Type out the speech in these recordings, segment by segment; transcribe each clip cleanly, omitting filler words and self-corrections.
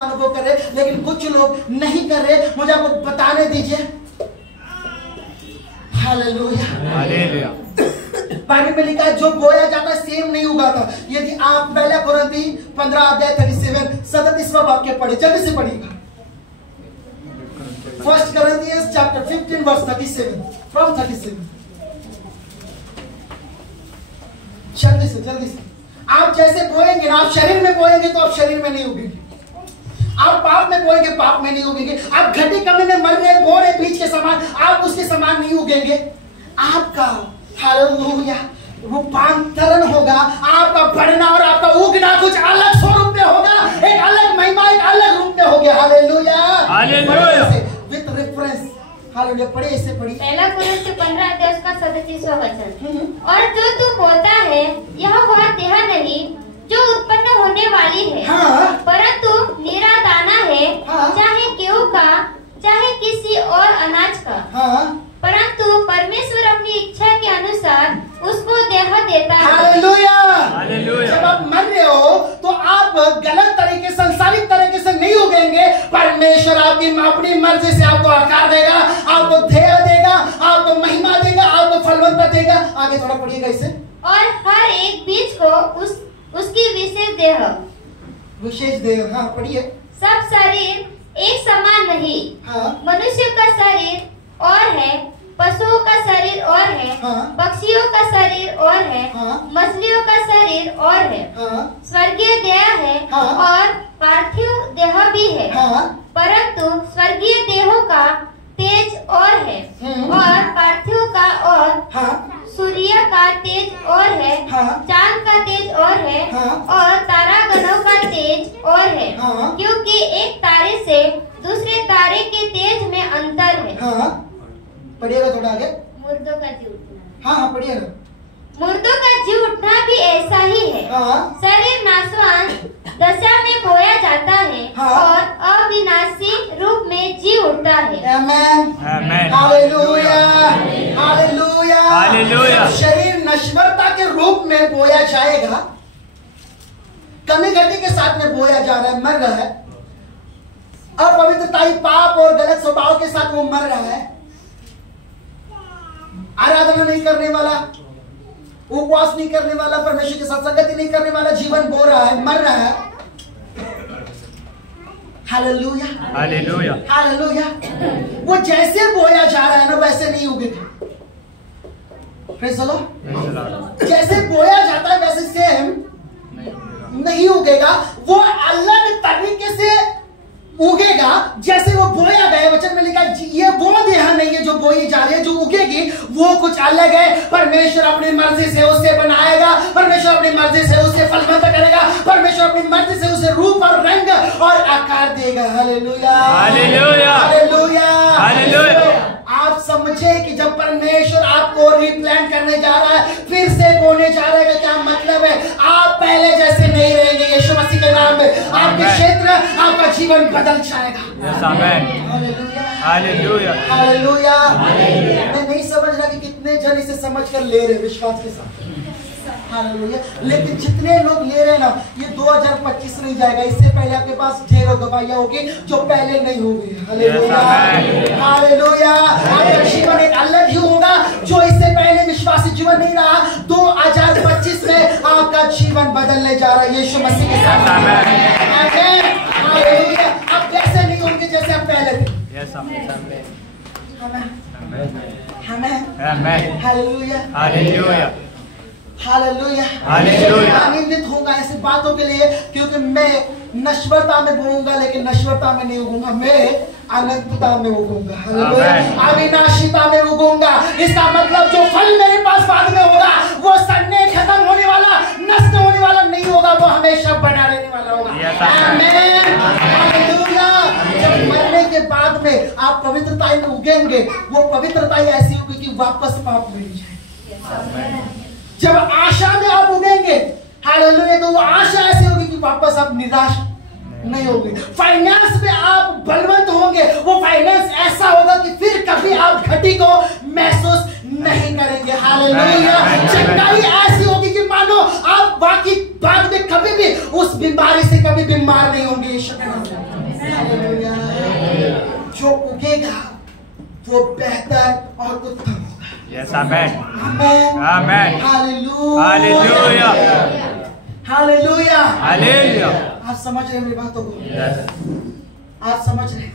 अनुभव कर रहे, लेकिन कुछ लोग नहीं कर रहे। मुझे आपको बताने दीजिए। Hallelujah, hallelujah. बाइबल में लिखा है जो बोया जाता है सेम नहीं उगाता। यदि आप पहला कुरिन्थी 15 अध्याय 37 37वां वाक्य पढ़े, जल्दी से पढ़िएगा। First Corinthians chapter 15 verse 37 from 37। जल्दी से आप जैसे बोएंगे ना, आप शरीर में बोएंगे तो आप शरीर में नहीं उगेंगे। आप पाप में बोएंगे, पाप में नहीं उगेंगे। आप घटी कमी में मर रहे बोर है बीज के समान, आप उसके समान नहीं उगेंगे। आपका हालेलुया रूपांतरण होगा, आपका बढ़ना और आपका उगना कुछ अलग स्वरूप में होगा, एक अलग महिमा, एक अलग रूप में होगा। Hallelujah, hallelujah. With reference hallelujah, पढ़िए, इसे पढ़िए। पहला कुरिन्थी 15 अध्याय उसका 37वां वचन। और जो तू बोता है यह वह देह नहीं जो उत्पन्न होने वाली है, हाँ। परंतु निरा दाना है, हाँ। चाहे गेहूं का चाहे किसी और अनाज का, हाँ। परंतु परमेश्वर अपनी इच्छा के अनुसार उसको देह देता है। Hallelujah, hallelujah. जब आप मर रहे हो तो आप गलत तरीके, सांसारिक तरीके से नहीं उगेंगे। परमेश्वर आपकी अपनी मर्जी से आपको आकार देगा, आपको ध्येय देगा, आपको महिमा देगा, आपको फलवंता देगा। आगे थोड़ा पढ़िएगा इसे। और हर एक बीज को उसकी विशेष देह, हाँ पढ़िए। सब शरीर एक समान नहीं, हाँ। मनुष्य का शरीर और है, पशुओं का शरीर और है, हाँ। पक्षियों का शरीर और है, हाँ। मछलियों का शरीर और है, हाँ। स्वर्गीय देह है, हाँ। और पार्थिव देह भी है, हाँ। परंतु स्वर्गीय देहों का तेज और है, और पार्थिव का और, हाँ। सूर्य का तेज और है, हाँ। चांद का तेज और है, हाँ। और तारागणों का तेज और है, हाँ। क्योंकि एक तारे से दूसरे तारे के तेज में अंतर है। हाँ पढ़िएगा थोड़ा आगे। मुर्दों का जी उठना, हाँ पढ़िएगा। मुर्दों का जी उठना भी ऐसा ही है। हाँ। शरीर नाशवान दशा में बोया जाता है, हाँ। और अविनाशी रूप में जी उठता है। Amen, amen. Hallelujah, hallelujah, hallelujah. शरीर नश्वरता के रूप में बोया जाएगा, कमी घटी के साथ में बोया जा रहा है, मर रहा है। अपवित्रता, पाप और गलत स्वभाव के साथ वो मर रहा है। आराधना नहीं करने वाला, उपवास नहीं करने वाला, परमेश्वर के साथ संगति नहीं करने वाला जीवन बो रहा है, मर रहा है। Hallelujah, hallelujah, hallelujah. वो जैसे बोया जा रहा है ना वैसे नहीं उगेगा। Praise the Lord. जैसे बोया जाता है वैसे सेम नहीं उगेगा, वो अलग तरीके से उगेगा। जैसे वो बोया गया, वचन में लिखा ये वो देह नहीं है जो बोई जा रही है, जो उगेगी वो कुछ अलग है। परमेश्वर अपनी मर्जी से उसे बनाएगा, परमेश्वर अपनी मर्जी से उसे फलवंत करेगा, परमेश्वर अपनी मर्जी से उसे रूप और रंग और आकार देगा। Hallelujah, hallelujah, hallelujah, hallelujah. आप समझे कि जब परमेश्वर आपको रिप्लांट करने जा रहा है, फिर से बोने जा रहा है, क्या मतलब है? आप पहले जैसे नहीं रहेंगे। यीशु मसीह के नाम में आपके क्षेत्र, आपका जीवन बदल जाएगा। Hallelujah, hallelujah. मैं नहीं समझ रहा कि कितने जन इसे समझ कर ले रहे विश्वास के साथ। हालेलुया। लेकिन जितने लोग ले रहे ना, ये 2025 नहीं जाएगा, इससे पहले आपके पास ढेरों गवाहियां होगी जो पहले नहीं होगी। Hallelujah, hallelujah. आपका जीवन एक अलग ही होगा जो इससे पहले विश्वासी जीवन नहीं रहा। 2025 में आपका जीवन बदलने जा रहा है यीशु मसीह के साथ। हालेलुया। आप कैसे नहीं होंगे जैसे आप पहले थे। हमें हालेलुया, हालेलुया, हालेलुया, हालेलुया। आनंदित होगा ऐसी बातों के लिए, क्योंकि मैं नश्वरता में बोऊंगा लेकिन नश्वरता में नहीं उगूंगा, मैं अनंतता में उगूंगा। हालेलुया, अविनाशिता में उगूंगा। इसका मतलब जो फल मेरे पास बाद में होगा वो सड़ने, खत्म होने वाला, नष्ट होने वाला नहीं होगा, वो हमेशा बना रहने वाला होगा। आमीन, हालेलुया। जब मरने के बाद में आप पवित्रता में उगेंगे, वो पवित्रता ऐसी होगी कि वापस पाप मिल जाए। जब आशा में आप उगेंगे, हालेलुया, तो वो आशा ऐसी होगी कि वापस आप निराश नहीं होंगे। फाइनेंस में आप बलवंत होंगे, वो फाइनेंस ऐसा होगा कि फिर कभी आप घटी को महसूस नहीं करेंगे। हालेलुया। चंगाई ऐसी होगी कि मानो आप बाकी बाद में कभी भी उस बीमारी से कभी बीमार नहीं होंगे। Amen. Amen. Amen. Hallelujah. Hallelujah. Hallelujah. Hallelujah. आप समझ रहे हैं मेरी बातों को? Yes. आप समझ रहे हैं?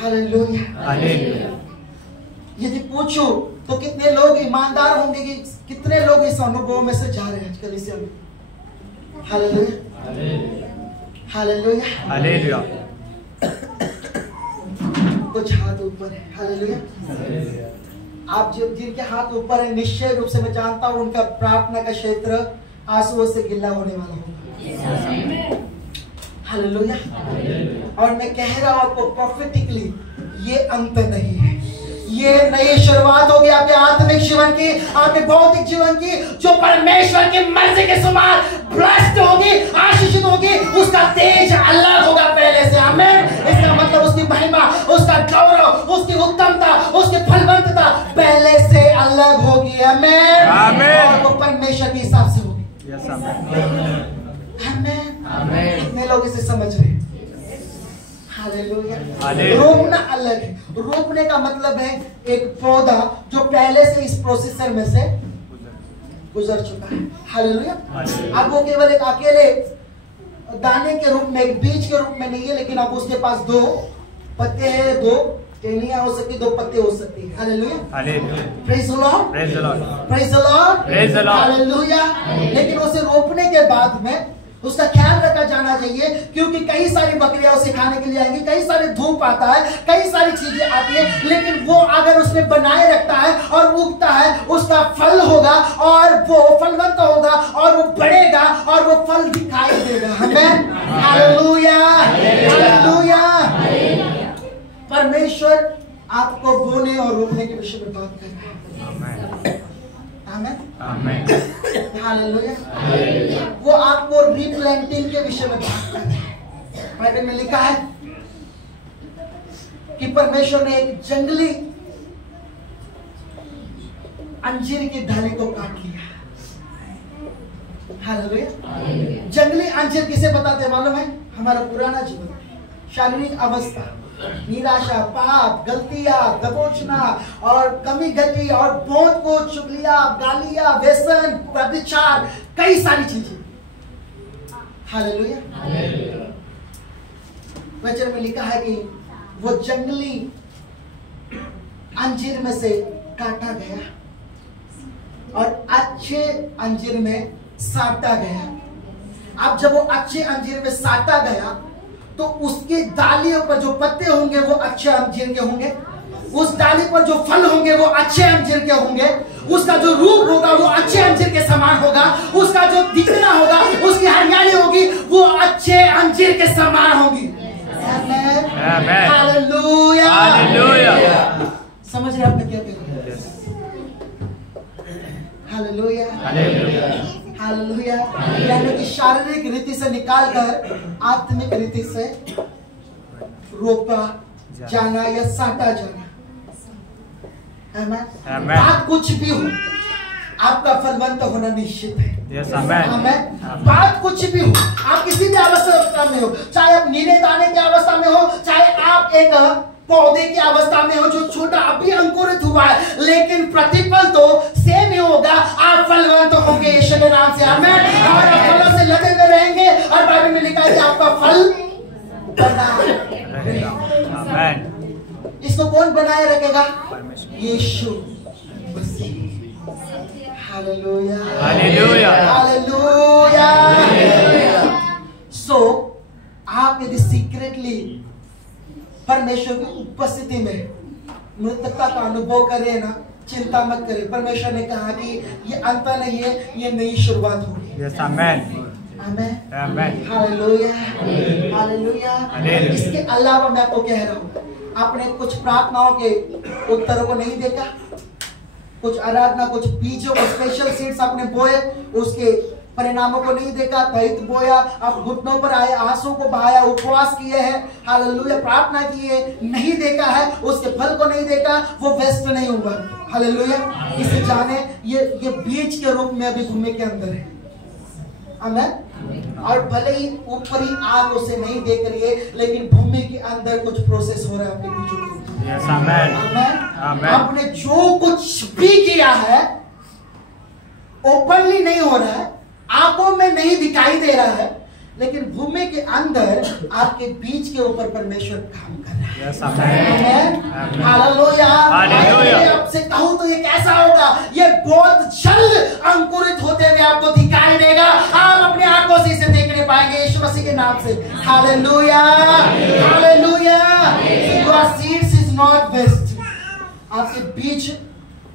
Hallelujah. Hallelujah. यदि पूछो तो कितने लोग ईमानदार होंगे कि कितने लोग इस अनुभव में से जा रहे हैं आजकल इसे? Hallelujah, hallelujah, Hallelujah. कुछ हाथ ऊपर है। हालेलुया। आप जिनके हाथ ऊपर है, निश्चय रूप से मैं जानता हूं उनका प्रार्थना का क्षेत्र आंसुओं से गिला होने वाला होगा। हालेलुया। और मैं कह रहा हूं आपको प्रोफेटिकली, ये अंत नहीं है, ये नई शुरुआत होगी आपके आत्मिक जीवन की, आपके भौतिक जीवन की, जो परमेश्वर की मर्जी के समान ब्लेस्ड होगी, आशीषित होगी। उसका तेज अलग होगा पहले से। आमीन। इसका मतलब उसकी महिमा, उसका गौरव, उसकी उत्तमता, उसकी फलवंतता पहले से अलग होगी। आमीन। आमीन। और वो परमेश्वर के हिसाब से होगी। Yes, amen. आमीन। आमीन। कितने लोग इसे समझ रहे हैं? हालेलुया। हालेलुया। रोपना अलग है। रोपने का मतलब है एक पौधा जो पहले से इस प्रोसेसर में से गुजर चुका है। हालेलुया। हालेलुया। अब वो केवल एक अकेले दाने के रूप में, एक बीज के रूप में नहीं है, लेकिन अब उसके पास दो पत्ते हैं, दो टहनियां हो सकती, दो पत्ते हो सकते हैं। Hallelujah. Hallelujah. Praise the Lord. Praise the Lord. Praise the Lord. Praise the Lord. Hallelujah. लेकिन उसे रोपने के बाद में उसका ख्याल रखा जाना चाहिए, क्योंकि कई सारी बकरियां उसे खाने के लिए आएंगी, कई सारे धूप आता है, कई सारी चीजें आती है, लेकिन वो अगर उसमें बनाए रखता है और उगता है, उसका फल होगा और वो फलवंत होगा और वो बढ़ेगा और वो फल दिखाई देगा। आमीन। हालेलुया। हालेलुया। परमेश्वर आपको बोने और रोपने के विषय में बात कर रहा है। Amen. आमीन। Amen. हालेलुया। वो आपको रिप्लांटिंग के विषय में बात कर रहा है। बाइबल में लिखा है कि परमेश्वर ने एक जंगली अंजीर की डाली को काट लिया। हालेलुया। जंगली अंजीर किसे बताते हैं मालूम है? हमारा पुराना जीवन, शारीरिक अवस्था, निराशा, पाप, गलतियां, दबोचना और कमी गति और बहुत को चुगलियां, गालियां, व्यसन, व्यभिचार, कई सारी चीजें। हालेलुया। वचन में लिखा है कि वो जंगली अंजीर में से काटा गया और अच्छे अंजीर में साटा गया। अब जब वो अच्छे अंजीर में साटा गया तो उसके डालियों पर जो पत्ते होंगे वो अच्छे अंजीर के होंगे, उस डाली पर जो फल होंगे वो अच्छे अंजीर के होंगे, उसका जो रूप होगा वो अच्छे अंजीर के समान होगा, उसका जो दिखना होगा, उसकी हरियाली होगी वो अच्छे अंजीर के समान होगी। आमीन। Amen. हालेलुया। Hallelujah. समझ रहे आपने क्या कह रहा है? Yes. हालेलुया। Hallelujah. हालेलुया। यानी कि शारीरिक रीति से निकालकर आत्मिक रीति से रोपा जाना या साटा जाना। Amen. बात कुछ भी हो, आपका फलवंत होना निश्चित है। Yes, amen. आमीन। बात कुछ भी हो, आप किसी भी अवस्था में हो, चाहे आप नीले दाने की अवस्था में हो, चाहे आप एक पौधे की अवस्था में हो जो छोटा अभी अंकुरित हुआ है, लेकिन प्रतिफल तो सेम ही होगा। आप फलवंत होंगे यीशु के नाम से। आमीन। और आप फलों से लदे हुए रहेंगे और बाइबल में लिखा है कि आपका फल बना रहेगा। Amen. इसको कौन बनाए रखेगा? परमेश्वर। यीशु मसीह। हालेलुया। Hallelujah. हालेलुया। सो आप यदि सीक्रेटली परमेश्वर की उपस्थिति में मृतकता का अनुभव करें ना, चिंता मत करें। परमेश्वर ने कहा कि ये अंत नहीं है, ये नई शुरुआत होगी। Yes, amen. आमीन। Amen. हालेलुया। हालेलुया। हालेलुया। इसके अलावा मैं आपको कह रहा हूँ, आपने कुछ प्रार्थनाओं के उत्तरों को नहीं देखा, कुछ आराधना, कुछ बीजों को, स्पेशल सीड्स आपने बोए, उसके परिणामों को नहीं देखा, दहित बोया, आप घुटनों पर आए, आंसू को बहाया, उपवास किए हैं, हालेलुया, प्रार्थना की है, नहीं देखा है, उसके फल को नहीं देखा, वो वेस्ट नहीं हुआ। हालेलुया। इसे जाने ये बीज के रूप में अभी भूमि के अंदर है। आमीन। और भले ही ऊपरी आंख उसे नहीं देख रही है, लेकिन भूमि के अंदर कुछ प्रोसेस हो रहा है आपके बीचों बीच। Yes, amen. आमेन। आपने जो कुछ भी किया है ओपनली नहीं हो रहा है, आंखों में नहीं दिखाई दे रहा है, लेकिन भूमि के अंदर आपके बीच के ऊपर परमेश्वर काम कर रहा है। Yes, amen. हालेलुया। हालेलुया। आपसे कहूं तो ये कैसा होगा, ये बहुत जल्द अंकुरित होते हुए आपको दिखाई देगा। आप अपने आंखों से इसे देखने पाएंगे यीशु मसीह के नाम से। Hallelujah, hallelujah. Your seeds is not waste। आपके बीच,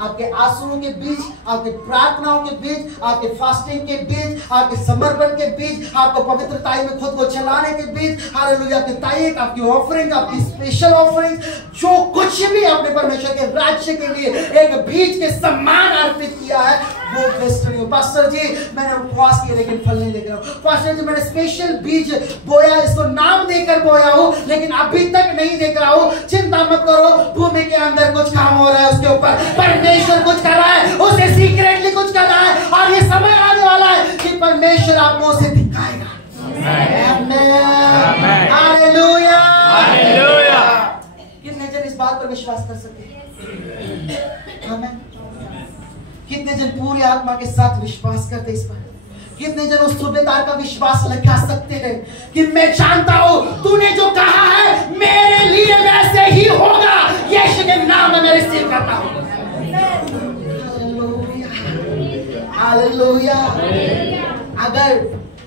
आपके आंसुओं के बीच, आपके प्रार्थनाओं के बीच, आपके फास्टिंग के बीच, आपके समर्पण के बीच, आपको पवित्रताई में खुद को चलाने के बीच, हालेलुया, आपके तायक, आपकी ऑफरिंग, आपकी स्पेशल ऑफरिंग, जो कुछ भी आपने परमेश्वर के राज्य के लिए एक बीज के सम्मान अर्पित किया है, वो वेस्ट नहीं हो। पास्टर जी मैंने उपवास किया लेकिन फल नहीं देख रहा हूँ। पास्टर जी मैंने स्पेशल बीज बोया, इसको नाम देकर बोया हूँ, लेकिन अभी तक नहीं देख रहा हूँ। चिंता मत करो, भूमि के अंदर कुछ काम हो रहा है, उसके ऊपर परमेश्वर कुछ कर रहा है, उसे सीक्रेटली कुछ कर रहा है, और ये समय आने वाला है कि परमेश्वर आपको उसे दिखाएगा। Hallelujah, hallelujah. कितने जन इस बात पर विश्वास कर सकते हैं? आमीन। कितने जन पूरी आत्मा के साथ विश्वास करते इस पर? कितने जन उस सूबेदार का विश्वास लगा सकते हैं कि मैं जानता हूं तूने जो कहा है मेरे लिए वैसे ही होगा, यीशु के नाम में मैं रिसीव करता हूं। हालेलुया। अगर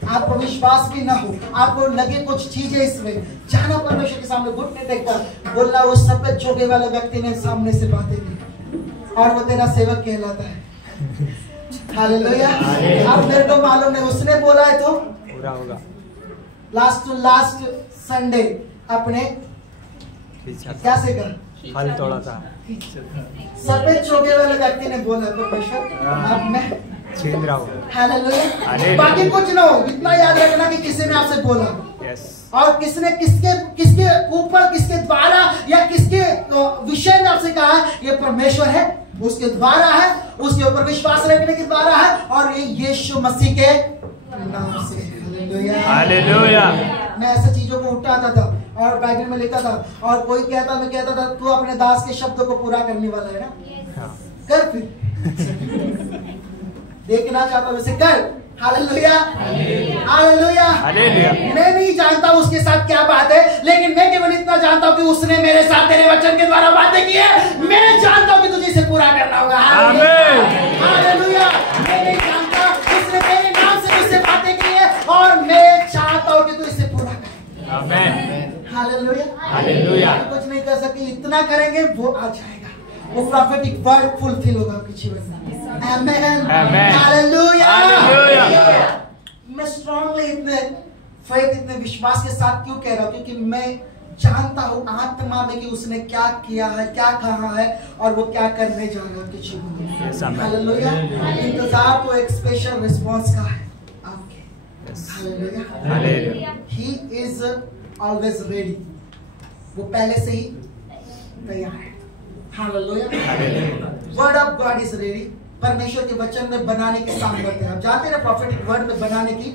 आपको विश्वास भी ना हो, आपको लगे कुछ चीजें इसमें, जाना परमेश्वर के सामने घुटने टेककर बोलना, वो सफेद चोगे वाले व्यक्ति ने सामने से बातें की और वो तेरा सेवक कहलाता है। हालेलुया। अब मेरे को मालूम नहीं, उसने बोला है तो पूरा होगा। लास्ट टू लास्ट संडे अपने क्या से कर फल तोड़ा था, सफेद चोगे वाले व्यक्ति ने बोला परमेश्वर अब मैं छीन रहा हूँ। हालेलुया। बाकी कुछ ना हो, इतना याद रखना कि किसी ने आपसे बोला। यस। और किसने किसके ऊपर, किसके द्वारा या किसके विषय में आपसे कहा है, ये परमेश्वर है, उसके द्वारा है, उसके ऊपर विश्वास रखने के द्वारा है, और ये यीशु मसीह के नाम से। Hallelujah, hallelujah. मैं ऐसे चीजों को उठाता था और बाइबल में लिखता था, और कोई कहता, मैं कहता था तू अपने दास के शब्दों को पूरा करने वाला है ना, कर फिर देखना चाहता वैसे कर। Hallelujah, hallelujah, hallelujah. मैं नहीं जानता उसके साथ क्या बात है, लेकिन मैं केवल इतना जानता हूँ कि उसने मेरे साथ तेरे वचन के द्वारा बातें की है। मैं जानता हूँ कि तुझे इसे पूरा करना होगा। हालेलुया। मैं नहीं जानता, उसने मेरे नाम से मुझसे बातें की है, और मैं चाहता हूँ कि तू इसे पूरा कर। आमीन। Hallelujah, hallelujah. कुछ नहीं कर सकते, इतना करेंगे वो आ जाएगा, वो प्रॉफिटिक वर्ड फुलफिल होगा आपके जीवन में। Amen, amen. Hallelujah, hallelujah. मैं स्ट्रांगली इतने विश्वास के साथ क्यों कह रहा हूं, क्योंकि मैं जानता हूं आत्मा में कि उसने क्या किया है, क्या कहा है, और वो क्या करने जा रहा है आपके जीवन में। हालेलुया। इंतजार तो एक स्पेशल रिस्पांस का है आपके। Hallelujah, hallelujah. He is always ready, वो पहले से ही तैयार है। Hallelujah. Word of God is ready. परमेश्वर के वचन में बनाने की सामर्थ्य है। आप जानते हैं प्रॉफिटिक वर्ड में बनाने की,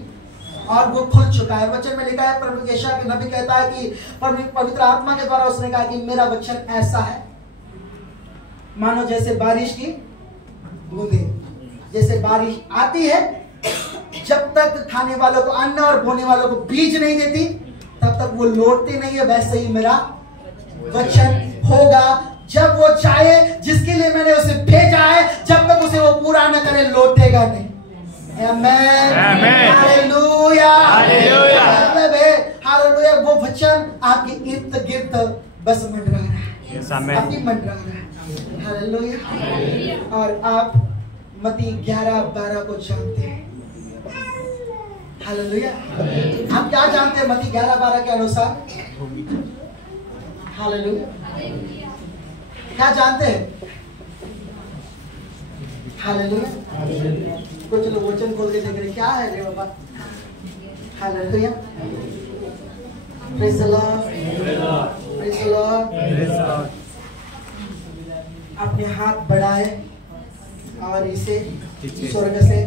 और वो खुल चुका है। वचन में लिखा है, परमेश्वर यशायाह के नबी कहता है कि पवित्र आत्मा के द्वारा उसने कहा कि मेरा वचन ऐसा है मानो जैसे बारिश की बूंदें, जैसे बारिश आती है, जब तक खाने वालों को अन्न और बोने वालों को बीज नहीं देती तब तक वो लौटती नहीं है, वैसे ही मेरा वचन होगा। जब वो चाहे जिसके लिए मैंने उसे भेजा है, जब तक उसे वो पूरा न करे लौटेगा नहीं। आमेन, हालेलुया, हालेलुया। हालेलुया। वो वचन आपके इर्द गिर्द बस मंडरा रहा है, अभी मंडरा रहा है। हालेलुया। और आप मत्ती 11:12 को जानते हैं। हालेलुया। आप क्या जानते हैं मत्ती 11:12 के अनुसार? हालेलुया। क्या जानते हैं? हालेलुया। कुछ लोग वचन खोल के देख रहे, क्या है रे बाबा? Hallelujah. Praise the Lord, praise the Lord. अपने हाथ बढ़ाए और इसे स्वर्ग से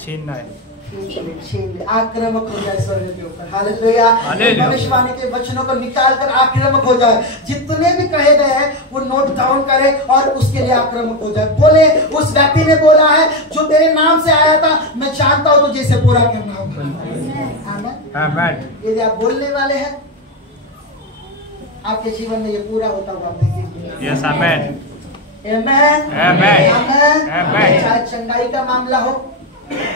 छीनना है। आक्रामक हो जाए स्वर्ग के ऊपर। हालेलुया। हालेलुया। भविष्यवाणी के वचनों को निकाल कर आक्रामक हो जाए। जितने भी कहे गए हैं वो नोट डाउन करे और उसके लिए आक्रामक हो जाए। बोले उस व्यक्ति ने बोला है जो तेरे नाम से आया था, मैं जानता हूं तुझे इसे पूरा करना होगा। आमेन। यदि आप बोलने वाले हैं, आपके जीवन में ये पूरा होता हुआ आप देखेंगे। यस, आमेन। आमेन। आमेन। आमेन। आमेन। चाहे चंगाई का मामला हो,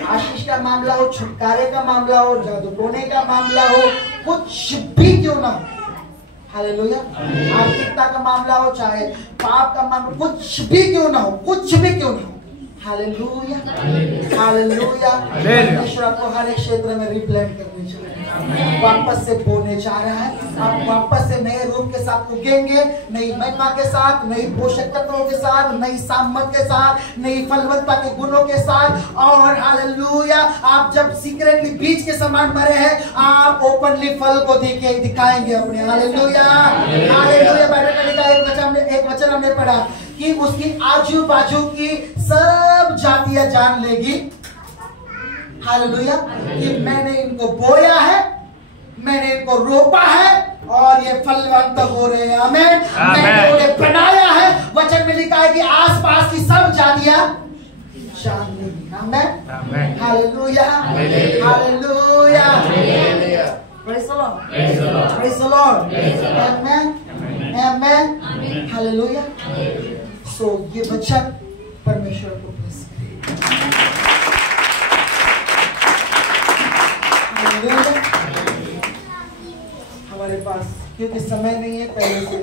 आशीष का मामला हो, छुटकारे का मामला हो, जादू टोने का मामला हो, कुछ भी क्यों ना हो। हालेलुया। आर्थिकता का मामला हो, चाहे पाप का मामला, कुछ भी क्यों ना हो, कुछ भी क्यों ना हो। हालेलुया। हालेलुया। परमेश्वर आपको हर एक क्षेत्र में रिप्लेंट करने चाहिए, वापस से बोने जा रहा है। आप वापस से नए रूप के साथ उगेंगे, नई महिमा के साथ, नई पोषक तत्वों के साथ, नई सामर्थ के साथ, नई फलवत्ता के गुणों के साथ। और हालेलुया, आप जब सीक्रेटली बीज के समान मरे हैं, आप ओपनली फल को दिखाएंगे अपने। हालेलुया। हालेलुया। बाइबल में लिखा है, एक वचन हमने पढ़ा कि उसकी आजू बाजू की सब जातियां जान लेगी, हालेलुया, कि मैंने इनको बोया है, मैंने इनको रोपा है और ये फलवंत हो रहे हैं। आमीन। मैंने उन्हें बनाया है। वचन में लिखा है कि आसपास की सब जातियां जान लेगी। आमीन। Hallelujah. Hallelujah. Praise the Lord. Praise the Lord. Amen. Amen. Hallelujah. So ये वचन परमेश्वर को bless करेगा। हमारे पास क्योंकि समय नहीं है, पहले से